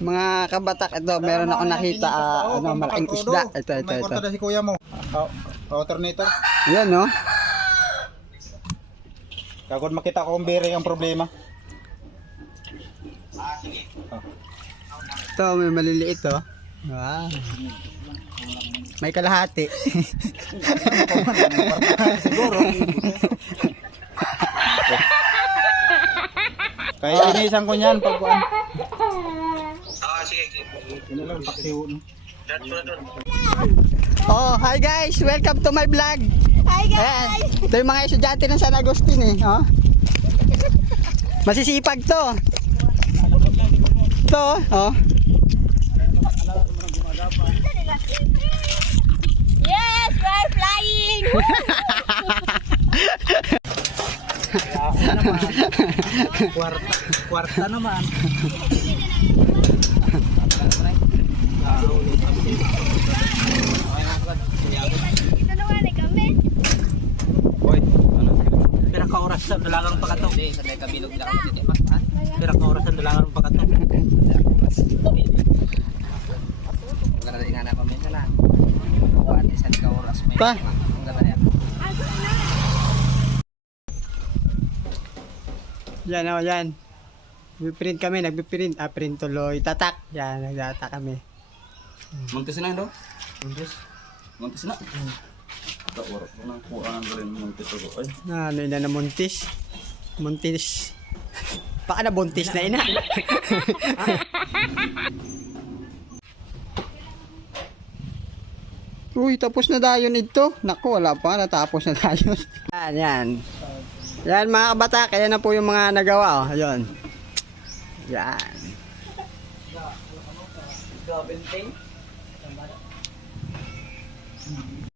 Mga kabatak, ito, meron ako nakita, malaking isda. Ito. May kwarta na si kuya mo. Alternator. Yan, no? Kagod makita ko kung bearing ang problema. Ito, may maliliit, oh. Wow. May kalahati. Siguro. Kaya iniisang ko niyan pag kuan. Sige. Ano lang paksiw no. Oh, hi guys! Welcome to my vlog! Hi guys! Ayan, ito yung mga estudyante ng San Agustin eh. Oh. Masisipag to. Ito, oh. Yes, we're flying! Kwarta naman. Dito naman eh kami. Hoy, ano? Pinaka-oras sa dalagang pagkato. Hindi, sa may kabilog lang ako dito. Pinaka-oras sa dalagang pagkato. Kung gano'n nga na kami na lang. Buwan, isang ka-oras may Pa? ang gano'n yan. Yan, oh, yan. Nagpiprint kami, nagpiprint. Print tuloy. Tatak. Yan, nagtatak kami. Montes na daw? Montes na? Ito, oras ko nang kuha ng galing Montes ako. Ay, Ano ina na muntis? Muntis. Baka na buntis na ina. Uy, tapos na dayon ito. Naku, wala pa. Natapos na dayon. Yan. Yan mga kabatak. Ayan na po yung mga nagawa. Oh. Ayun. Yan.